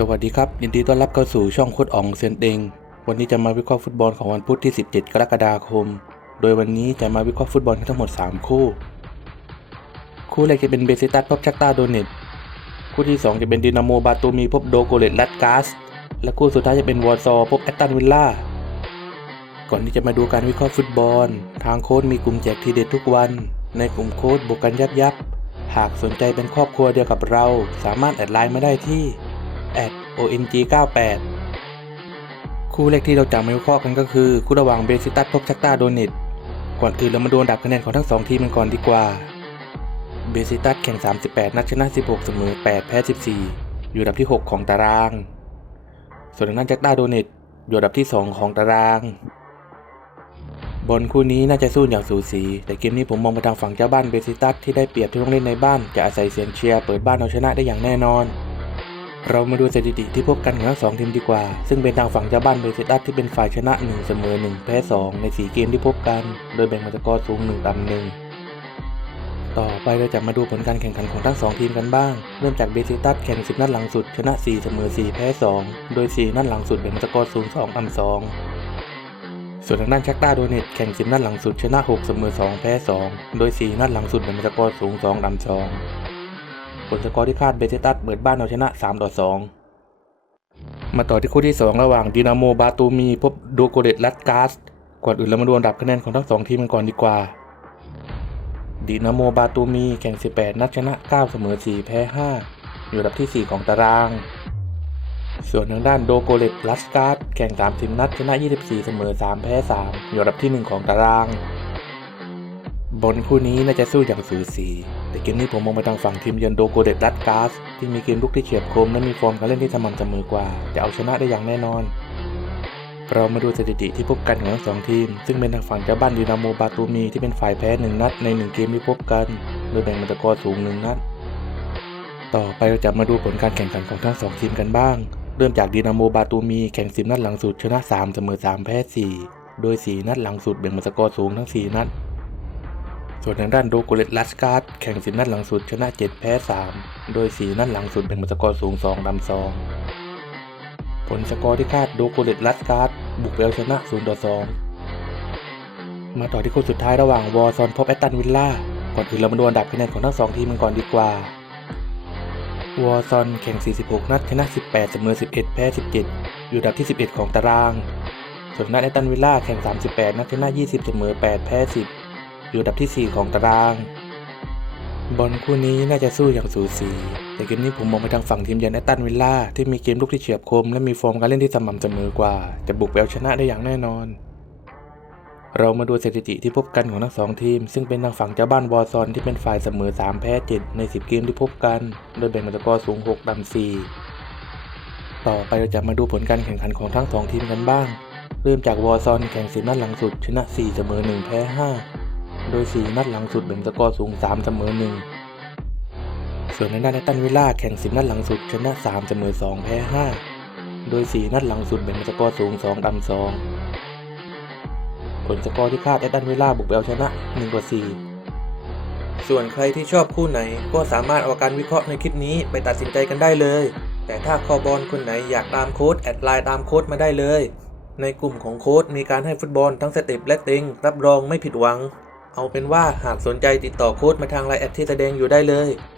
สวัสดีครับยินดีต้อนรับเข้าสู่ช่องโคดอ่องเซนเต็งวันนี้จะมาวิเคราะห์ฟุตบอลของวันพุธที่ 17 กรกฎาคม โดยวันนี้จะมาวิเคราะห์ฟุตบอลทั้งหมด 3 คู่ คู่แรกจะเป็นเบซิตัสพบชักตาโดเนตคู่ที่ 2 จะเป็นดินาโมบาตูมีพบโดโกเลตลัดกาส และคู่สุดท้ายจะเป็นวอร์ซอพบแอตตันวิลล่าก่อนที่จะมาดูการวิเคราะห์ฟุตบอล ทางโค้ดมีกลุ่มแจกทีเด็ดทุกวัน ในกลุ่มโค้ดบวกกันยับยับ หากสนใจเป็นครอบครัวเดียวกับเรา สามารถแอดไลน์มาได้ที่ @ong98 คู่แรกที่เราจะมาวิเคราะห์กันก็คือ คู่ระหว่างเบซิตัสพบชักตาโดเนตก่อนอื่นเรามาดูอันดับคะแนนของทั้งสองทีมกันก่อนดีกว่า เบซิตัสแข่ง 38 นัดชนะ 16 เสมอ 8 แพ้ 14 อยู่อันดับที่ 6 ของตาราง ส่วนทางด้านชักตาโดเนตอยู่อันดับที่ 2 ของตารางบอลคู่นี้น่าจะสู้อย่างสูสี แต่เกมนี้ผมมองไปทางฝั่งเจ้าบ้านเบซิตัสที่ได้เปรียบที่ต้องเล่นในบ้าน จะอาศัยเสียงเชียร์เปิดบ้านเอาชนะได้อย่างแน่นอน เรามาดูสถิติที่พบกันของทั้งสองทีมดีกว่า ซึ่งเป็นทางฝั่งเจ้าบ้านเบซิตัสที่เป็นฝ่ายชนะ 1 เสมอ 1 แพ้ 2 ใน 4 เกมที่พบกัน โดยแบ่งมาสกอร์สูง 1 ต่ำ1ต่อไปเราจะมาดูผลการแข่งขันของทั้ง 2 ทีมกันบ้าง เริ่มจากเบซิตัสแข่ง 10 นัดหลังสุด ชนะ 4 เสมอ 4 แพ้ 2 โดย 4 นัดหลังสุดแบ่งมาสกอร์สูง 2 ต่ำ2ส่วนทางด้านชักตาโดเนตแข่ง 10 นัดหลังสุด ชนะ 6 เสมอ 2 แพ้ 2 โดย 4 นัดหลังสุดแบ่งมาสกอร์สูง 2 ต่ำ2 ผลสกอร์ที่คาดเบซิตัสเปิดบ้านเอาชนะ3ต่อ2มาต่อที่คู่ที่ 2 ระหว่างดินาโมบาตูมีพบโดโกเลตลัดกาสก่อนอื่นเรามาดูอันดับคะแนนของทั้งสองทีมกันก่อนดีกว่าดินาโมบาตูมีแข่ง 18 นัดชนะ 9 เสมอ 4 แพ้ 5 อยู่อันดับที่ 4 ของตาราง ส่วนทางด้านโดโกเลตลัสการ์สแข่ง 30 นัดชนะ 24 เสมอ 3 แพ้ 3 อยู่อันดับที่ 1 ของตารางบอลคู่นี้น่าจะสู้อย่างสูสี แต่เกมนี้ผมมองไปทางฝั่งทีมเยือนโดโกเดตรัดกาสที่มีเกมลุกที่เฉียบคมและมีฟอร์มการเล่นที่สม่ำเสมอกว่า จะเอาชนะได้อย่างแน่นอน เรามาดูสถิติที่พบกันของทั้งสองทีม ซึ่งเป็นทางฝั่งเจ้าบ้านดินาโมบาตูมีที่เป็นฝ่ายแพ้หนึ่งนัดในหนึ่งเกมที่พบกันโดยแบ่งมันตะกอสูงหนึ่งนัด ต่อไปเราจะมาดูผลการแข่งขันของทั้งสองทีมกันบ้าง เริ่มจากดินาโมบาตูมีแข่ง 10 นัดหลังสุดชนะ 3 เสมอ 3 แพ้ 4 โดย 4 นัดหลังสุดแบ่งมันตะกอสูงทั้ง 4 นัด ส่วนทางด้านโดโกเลตลัสการ์ดแข่ง10นัดหลังสุดชนะ 7 แพ้ 3 โดย 4 นัดหลังสุดเป็นสกอร์สูง 2ดำ2ผลสกอร์ที่คาดโดโกเลตลัสการ์ดบุกเอาชนะ0ต่อ2มาต่อที่คู่สุดท้ายระหว่างวอร์ซอนพบแอตตันวิลล่าก่อนอื่นเรามาดูอันดับคะแนนของทั้งสองทีมกันก่อนดีกว่าวอร์ซอนแข่ง 46 นัดชนะ 18 เสมอ 11 แพ้ 17 อยู่อันดับที่ 11 ของตาราง ส่วนนัดแอตตันวิลล่าแข่ง 38 นัดชนะ 20 เสมอ 8 แพ้ 10 อยู่อันดับที่ 4 ของตาราง บอลคู่นี้น่าจะสู้อย่างสูสี แต่เกมนี้ผมมองไปทางฝั่งทีมเยือนแอตตันวิลล่าที่มีเกมลุกที่เฉียบคม และมีฟอร์มการเล่นที่สม่ำเสมอกว่า จะบุกไปเอาชนะได้อย่างแน่นอน เรามาดูสถิติที่พบกันของทั้งสองทีม ซึ่งเป็นทางฝั่งเจ้าบ้านวอร์ซอนที่เป็นฝ่ายเสมอ 3 แพ้ 7 ใน 10 เกมที่พบกัน โดยแบ่งเป็นสกอร์สูง6ดำ4ต่อไปเราจะมาดูผลการแข่งขันของทั้งสองทีมกันบ้าง เริ่มจากวอร์ซอนแข่ง10นัดหลังสุด ชนะ 4 เสมอ 1 แพ้ 5 โดย 4 นัดหลังสุดแบ่งสกอร์สูง 3 เสมอ 1 ส่วนในด้านแอตตันวิลล่าแข่ง 10 นัดหลังสุดชนะ 3 เสมอ 2 แพ้ 5 โดย 4 นัดหลังสุดแบ่งสกอร์สูง2ดำ2 ผลสกอร์ที่คาดแอตตันวิลล่าบุกไปเอาชนะ1ต่อ4ส่วนใครที่ชอบคู่ไหนก็สามารถเอาการวิเคราะห์ในคลิปนี้ไปตัดสินใจกันได้เลย แต่ถ้าคอบอลคนไหนอยากตามโค้ดแอดไลน์ตามโค้ดมาได้เลยในกลุ่มของโค้ดมีการให้ฟุตบอลทั้งสเต็ปและติงรับรองไม่ผิดหวัง เอาเป็นว่าหากสนใจติดต่อโค้ดมาทางไลน์แอดที่แสดงอยู่ได้เลย